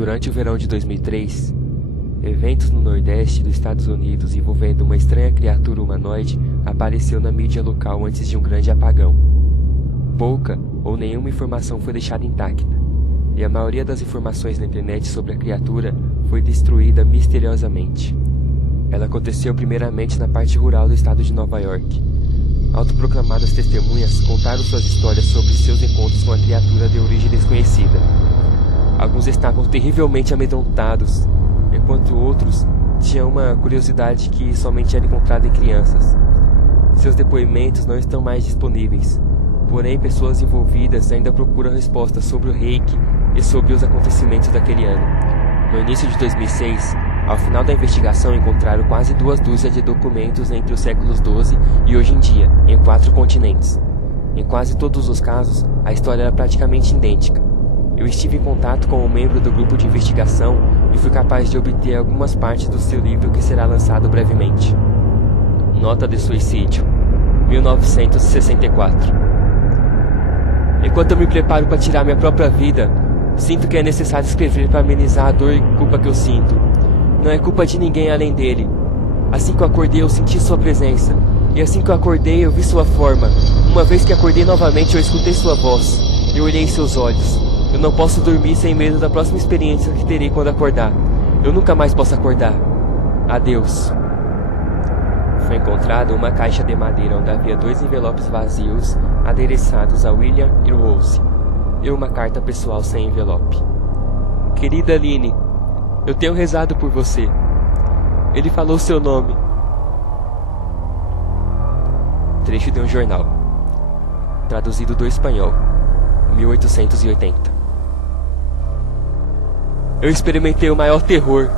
Durante o verão de 2003, eventos no Nordeste dos Estados Unidos envolvendo uma estranha criatura humanoide apareceu na mídia local antes de um grande apagão. Pouca ou nenhuma informação foi deixada intacta, e a maioria das informações na internet sobre a criatura foi destruída misteriosamente. Ela aconteceu primeiramente na parte rural do estado de Nova York. Autoproclamadas testemunhas contaram suas histórias sobre seus encontros com a criatura de origem desconhecida. Alguns estavam terrivelmente amedrontados, enquanto outros tinham uma curiosidade que somente era encontrada em crianças. Seus depoimentos não estão mais disponíveis, porém pessoas envolvidas ainda procuram respostas sobre o reiki e sobre os acontecimentos daquele ano. No início de 2006, ao final da investigação encontraram quase 2 dúzias de documentos entre os séculos XII e hoje em dia, em 4 continentes. Em quase todos os casos, a história era praticamente idêntica. Eu estive em contato com um membro do grupo de investigação e fui capaz de obter algumas partes do seu livro que será lançado brevemente. Nota de suicídio, 1964. Enquanto eu me preparo para tirar minha própria vida, sinto que é necessário escrever para amenizar a dor e culpa que eu sinto. Não é culpa de ninguém além dele. Assim que eu acordei, eu senti sua presença. E assim que eu acordei, eu vi sua forma. Uma vez que acordei novamente, eu escutei sua voz. Eu olhei em seus olhos. Eu não posso dormir sem medo da próxima experiência que terei quando acordar. Eu nunca mais posso acordar. Adeus. Foi encontrada uma caixa de madeira onde havia 2 envelopes vazios adereçados a William e Rose, e uma carta pessoal sem envelope. Querida Aline, eu tenho rezado por você. Ele falou seu nome. Trecho de um jornal, traduzido do espanhol, 1880. Eu experimentei o maior terror.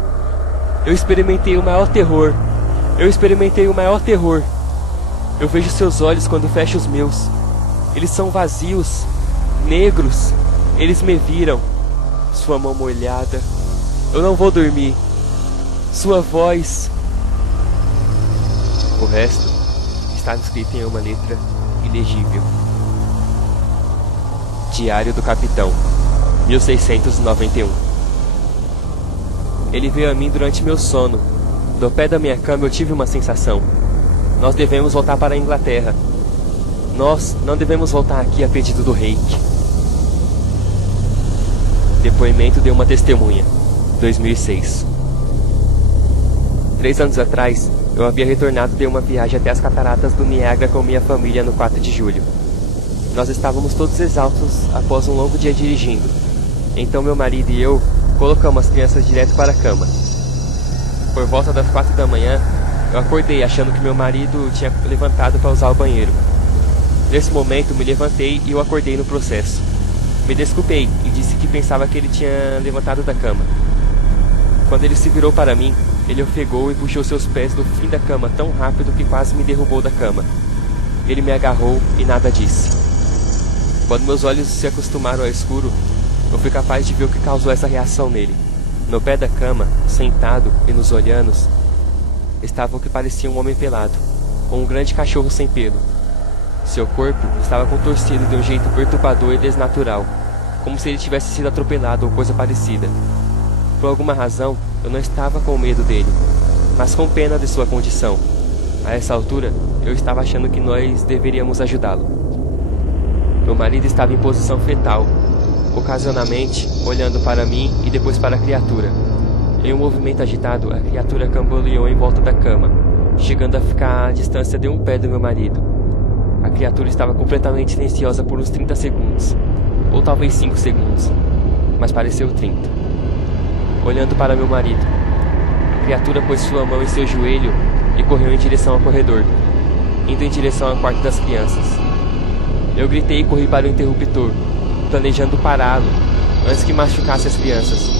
Eu experimentei o maior terror. Eu experimentei o maior terror. Eu vejo seus olhos quando fecho os meus. Eles são vazios, negros. Eles me viram. Sua mão molhada. Eu não vou dormir. Sua voz. O resto estava escrito em uma letra ilegível. Diário do Capitão, 1691. Ele veio a mim durante meu sono. Do pé da minha cama eu tive uma sensação. Nós devemos voltar para a Inglaterra. Nós não devemos voltar aqui a pedido do reiki. Depoimento de uma testemunha, 2006. 3 anos atrás, eu havia retornado de uma viagem até as cataratas do Niágara com minha família no 4 de julho. Nós estávamos todos exaustos após um longo dia dirigindo. Então meu marido e eu colocamos as crianças direto para a cama. Por volta das 4 da manhã, eu acordei achando que meu marido tinha levantado para usar o banheiro. Nesse momento, me levantei e o acordei no processo. Me desculpei e disse que pensava que ele tinha levantado da cama. Quando ele se virou para mim, ele ofegou e puxou seus pés do fim da cama tão rápido que quase me derrubou da cama. Ele me agarrou e nada disse. Quando meus olhos se acostumaram ao escuro, eu fui capaz de ver o que causou essa reação nele. No pé da cama, sentado e nos olhando, estava o que parecia um homem pelado, ou um grande cachorro sem pelo. Seu corpo estava contorcido de um jeito perturbador e desnatural, como se ele tivesse sido atropelado ou coisa parecida. Por alguma razão, eu não estava com medo dele, mas com pena de sua condição. A essa altura, eu estava achando que nós deveríamos ajudá-lo. Meu marido estava em posição fetal, ocasionalmente olhando para mim e depois para a criatura. Em um movimento agitado, a criatura cambaleou em volta da cama, chegando a ficar à distância de um pé do meu marido. A criatura estava completamente silenciosa por uns 30 segundos, ou talvez 5 segundos, mas pareceu 30. Olhando para meu marido, a criatura pôs sua mão em seu joelho e correu em direção ao corredor, indo em direção ao quarto das crianças. Eu gritei e corri para o interruptor, planejando pará-lo antes que machucasse as crianças.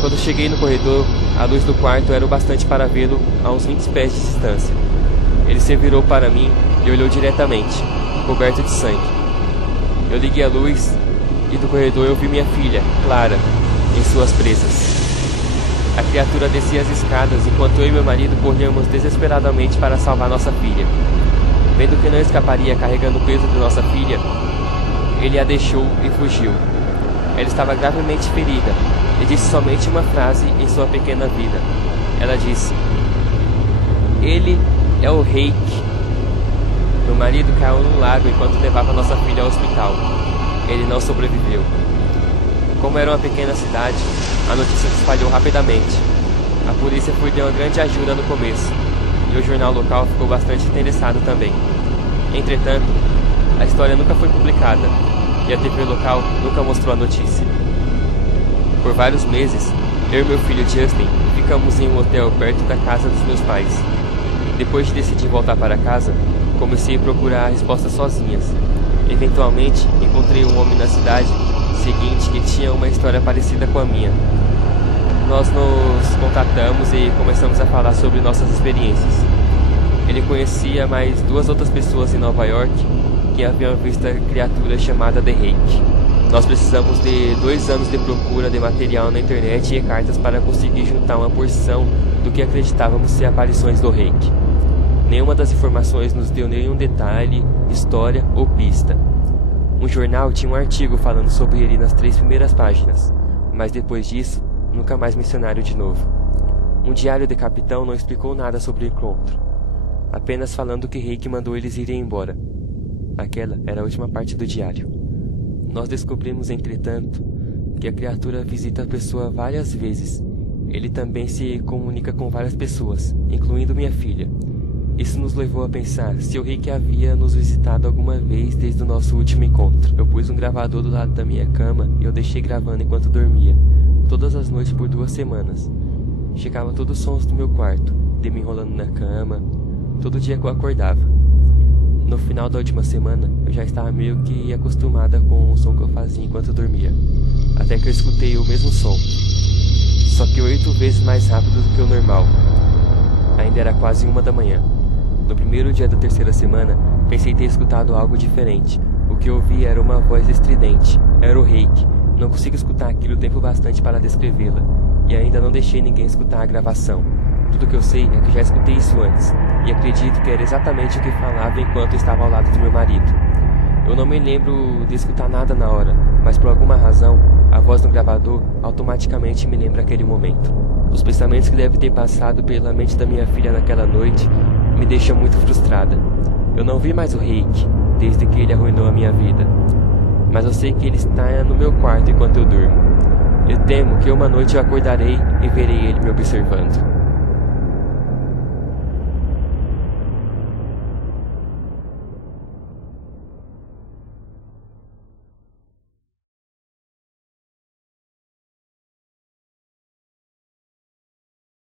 Quando cheguei no corredor, a luz do quarto era o bastante para vê-lo a uns 20 pés de distância. Ele se virou para mim e olhou diretamente, coberto de sangue. Eu liguei a luz e do corredor eu vi minha filha, Clara, em suas presas. A criatura descia as escadas enquanto eu e meu marido corríamos desesperadamente para salvar nossa filha. Vendo que não escaparia carregando o peso de nossa filha, ele a deixou e fugiu. Ela estava gravemente ferida e disse somente uma frase em sua pequena vida. Ela disse: "Ele é o Reiki." Meu marido caiu no lago enquanto levava nossa filha ao hospital. Ele não sobreviveu. Como era uma pequena cidade, a notícia se espalhou rapidamente. A polícia foi de uma grande ajuda no começo, e o jornal local ficou bastante interessado também. Entretanto, a história nunca foi publicada, e a TV local nunca mostrou a notícia. Por vários meses, eu e meu filho Justin ficamos em um hotel perto da casa dos meus pais. Depois de decidir voltar para casa, comecei a procurar respostas sozinhas. Eventualmente, encontrei um homem na cidade seguinte que tinha uma história parecida com a minha. Nós nos contatamos e começamos a falar sobre nossas experiências. Ele conhecia mais 2 outras pessoas em Nova York que haviam visto a criatura chamada The Reiki. Nós precisamos de 2 anos de procura de material na internet e cartas para conseguir juntar uma porção do que acreditávamos ser aparições do Reiki. Nenhuma das informações nos deu nenhum detalhe, história ou pista. Um jornal tinha um artigo falando sobre ele nas 3 primeiras páginas, mas depois disso, nunca mais mencionaram de novo. Um diário de capitão não explicou nada sobre o encontro, apenas falando que Reiki mandou eles irem embora. Aquela era a última parte do diário. Nós descobrimos, entretanto, que a criatura visita a pessoa várias vezes. Ele também se comunica com várias pessoas, incluindo minha filha. Isso nos levou a pensar se o Reiki havia nos visitado alguma vez desde o nosso último encontro. Eu pus um gravador do lado da minha cama e eu deixei gravando enquanto dormia, todas as noites por 2 semanas. Chegava todos os sons do meu quarto, de me enrolando na cama, todo dia que eu acordava. No final da última semana, eu já estava meio que acostumada com o som que eu fazia enquanto dormia, até que eu escutei o mesmo som, só que 8 vezes mais rápido do que o normal. Ainda era quase 1 da manhã. No primeiro dia da 3ª semana, pensei ter escutado algo diferente. O que eu ouvi era uma voz estridente. Era o Reiki. Não consigo escutar aquilo tempo bastante para descrevê-la, e ainda não deixei ninguém escutar a gravação. Tudo que eu sei é que já escutei isso antes, e acredito que era exatamente o que falava enquanto estava ao lado do meu marido. Eu não me lembro de escutar nada na hora, mas por alguma razão, a voz no gravador automaticamente me lembra aquele momento. Os pensamentos que devem ter passado pela mente da minha filha naquela noite me deixam muito frustrada. Eu não vi mais o Reiki desde que ele arruinou a minha vida, mas eu sei que ele está no meu quarto enquanto eu durmo. Eu temo que uma noite eu acordarei e verei ele me observando.